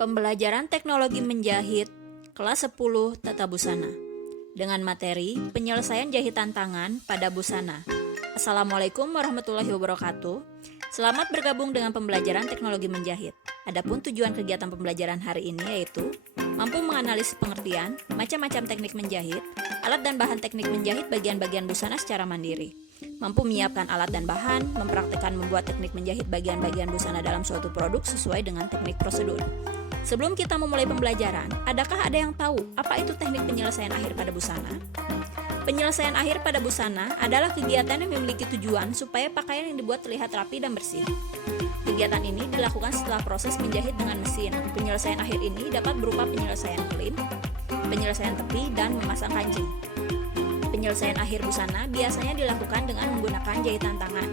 Pembelajaran Teknologi Menjahit Kelas 10 Tata Busana dengan materi penyelesaian jahitan tangan pada busana. Assalamualaikum warahmatullahi wabarakatuh. Selamat bergabung dengan pembelajaran teknologi menjahit. Adapun tujuan kegiatan pembelajaran hari ini yaitu mampu menganalisis pengertian, macam-macam teknik menjahit, alat dan bahan teknik menjahit bagian-bagian busana secara mandiri, mampu menyiapkan alat dan bahan, mempraktikkan membuat teknik menjahit bagian-bagian busana dalam suatu produk sesuai dengan teknik prosedur. Sebelum kita memulai pembelajaran, adakah ada yang tahu apa itu teknik penyelesaian akhir pada busana? Penyelesaian akhir pada busana adalah kegiatan yang memiliki tujuan supaya pakaian yang dibuat terlihat rapi dan bersih. Kegiatan ini dilakukan setelah proses menjahit dengan mesin. Penyelesaian akhir ini dapat berupa penyelesaian klim, penyelesaian tepi, dan memasang kancing. Penyelesaian akhir busana biasanya dilakukan dengan menggunakan jahitan tangan.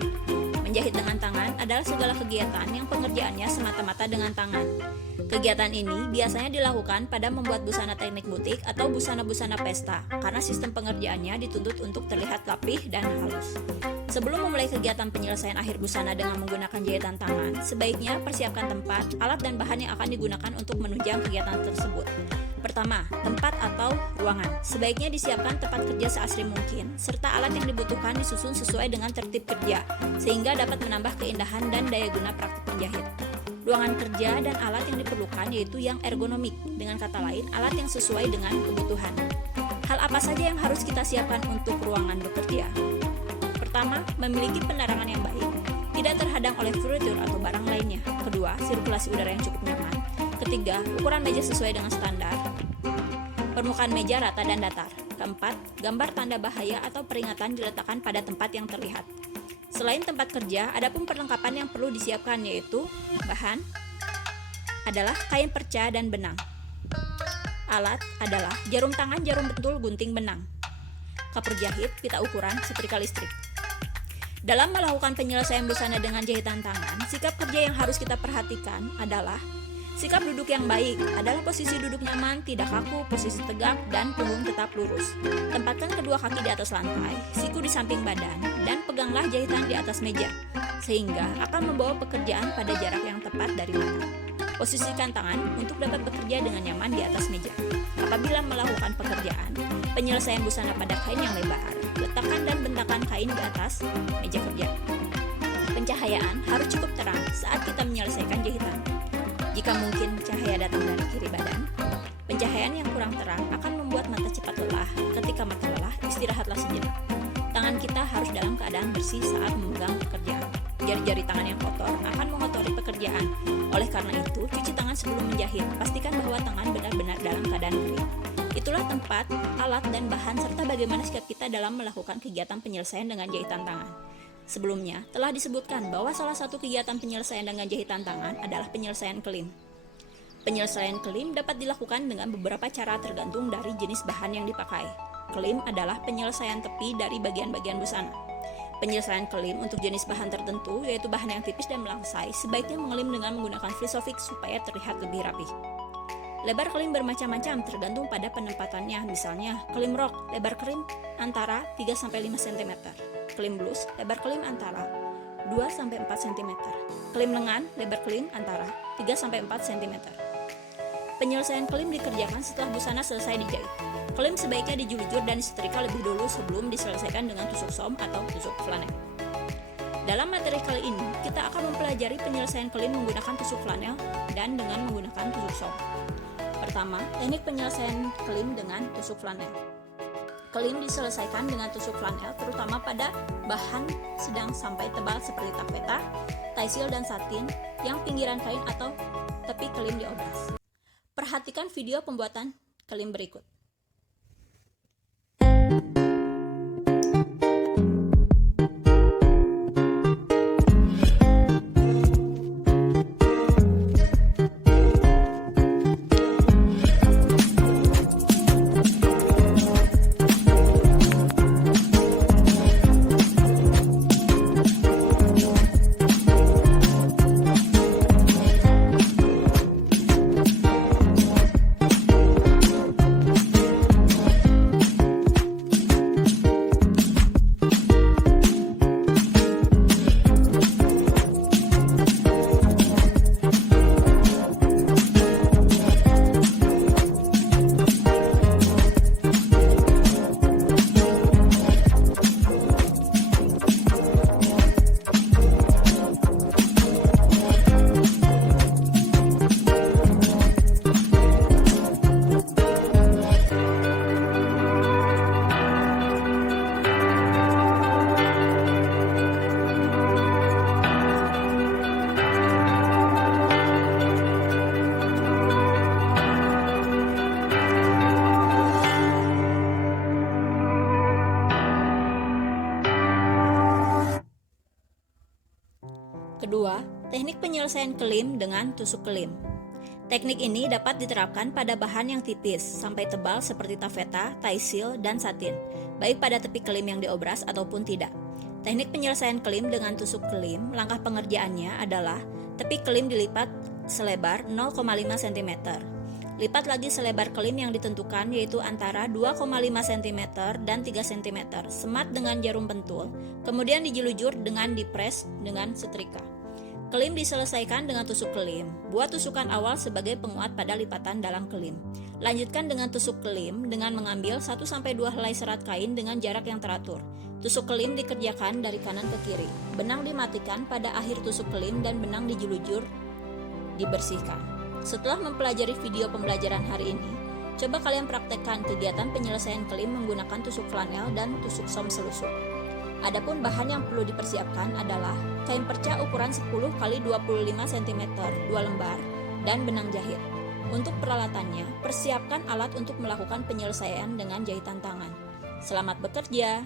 Menjahit dengan tangan adalah segala kegiatan yang pengerjaannya semata-mata dengan tangan. Kegiatan ini biasanya dilakukan pada membuat busana teknik butik atau busana-busana pesta, karena sistem pengerjaannya dituntut untuk terlihat rapih dan halus. Sebelum memulai kegiatan penyelesaian akhir busana dengan menggunakan jahitan tangan, sebaiknya persiapkan tempat, alat, dan bahan yang akan digunakan untuk menunjang kegiatan tersebut. Pertama, tempat atau ruangan. Sebaiknya disiapkan tempat kerja seasri mungkin, serta alat yang dibutuhkan disusun sesuai dengan tertib kerja, sehingga dapat menambah keindahan dan daya guna praktik menjahit. Ruangan kerja dan alat yang diperlukan yaitu yang ergonomik, dengan kata lain, alat yang sesuai dengan kebutuhan. Hal apa saja yang harus kita siapkan untuk ruangan bekerja? Pertama, memiliki penerangan yang baik, tidak terhadang oleh furnitur atau barang lainnya. Kedua, sirkulasi udara yang cukup nyaman. Ketiga, ukuran meja sesuai dengan standar. Permukaan meja rata dan datar. Keempat, gambar tanda bahaya atau peringatan diletakkan pada tempat yang terlihat. Selain tempat kerja, ada pun perlengkapan yang perlu disiapkan yaitu bahan adalah kain perca dan benang. Alat adalah jarum tangan, jarum bentul, gunting benang, kapur jahit, pita ukuran, setrika listrik. Dalam melakukan penyelesaian busana dengan jahitan tangan, sikap kerja yang harus kita perhatikan adalah sikap duduk yang baik adalah posisi duduk nyaman, tidak kaku, posisi tegak, dan punggung tetap lurus. Tempatkan kedua kaki di atas lantai, siku di samping badan, dan peganglah jahitan di atas meja, sehingga akan membawa pekerjaan pada jarak yang tepat dari mata. Posisikan tangan untuk dapat bekerja dengan nyaman di atas meja. Apabila melakukan pekerjaan penyelesaian busana pada kain yang lebar, letakkan dan bentakan kain di atas meja kerja. Pencahayaan harus cukup terang saat kita menyelesaikan jahitan. Jika mungkin cahaya datang dari kiri badan, pencahayaan yang kurang terang akan membuat mata cepat lelah. Ketika mata lelah, istirahatlah sejenak. Tangan kita harus dalam keadaan bersih saat memegang pekerjaan. Jari-jari tangan yang kotor akan mengotori pekerjaan. Oleh karena itu, cuci tangan sebelum menjahit. Pastikan bahwa tangan benar-benar dalam keadaan kering. Itulah tempat, alat, dan bahan serta bagaimana sikap kita dalam melakukan kegiatan penyelesaian dengan jahitan tangan. Sebelumnya, telah disebutkan bahwa salah satu kegiatan penyelesaian dengan jahitan tangan adalah penyelesaian klim. Penyelesaian klim dapat dilakukan dengan beberapa cara tergantung dari jenis bahan yang dipakai. Klim adalah penyelesaian tepi dari bagian-bagian busana. Penyelesaian klim untuk jenis bahan tertentu, yaitu bahan yang tipis dan melangsai, sebaiknya mengelim dengan menggunakan flisofix supaya terlihat lebih rapi. Lebar klim bermacam-macam tergantung pada penempatannya. Misalnya, klim rok, lebar klim antara 3-5 cm. Klim blus, lebar klim antara 2-4 cm. Klim lengan, lebar klim antara 3-4 cm. Penyelesaian klim dikerjakan setelah busana selesai dijahit. Klim sebaiknya dijulur dan disetrika lebih dulu sebelum diselesaikan dengan tusuk som atau tusuk flanel. Dalam materi kali ini, kita akan mempelajari penyelesaian klim menggunakan tusuk flanel dan dengan menggunakan tusuk som. Pertama, teknik penyelesaian klim dengan tusuk flanel. Klim diselesaikan dengan tusuk flanel, terutama pada bahan sedang sampai tebal seperti tafeta, taisil, dan satin yang pinggiran kain atau tepi klim diobras. Perhatikan video pembuatan klim berikut. Teknik penyelesaian kelim dengan tusuk kelim. Teknik ini dapat diterapkan pada bahan yang tipis sampai tebal seperti tafeta, taisil, dan satin, baik pada tepi kelim yang diobras ataupun tidak. Teknik penyelesaian kelim dengan tusuk kelim, langkah pengerjaannya adalah tepi kelim dilipat selebar 0,5 cm. Lipat lagi selebar kelim yang ditentukan yaitu antara 2,5 cm dan 3 cm, semat dengan jarum pentul, kemudian dijilujur dengan dipres dengan setrika. Kelim diselesaikan dengan tusuk kelim. Buat tusukan awal sebagai penguat pada lipatan dalam kelim. Lanjutkan dengan tusuk kelim dengan mengambil 1-2 helai serat kain dengan jarak yang teratur. Tusuk kelim dikerjakan dari kanan ke kiri. Benang dimatikan pada akhir tusuk kelim dan benang dijulujur dibersihkan. Setelah mempelajari video pembelajaran hari ini, coba kalian praktekkan kegiatan penyelesaian kelim menggunakan tusuk flanel dan tusuk som selusuk. Adapun bahan yang perlu dipersiapkan adalah kain perca ukuran 10 x 25 cm 2 lembar dan benang jahit. Untuk peralatannya, persiapkan alat untuk melakukan penyelesaian dengan jahitan tangan. Selamat bekerja!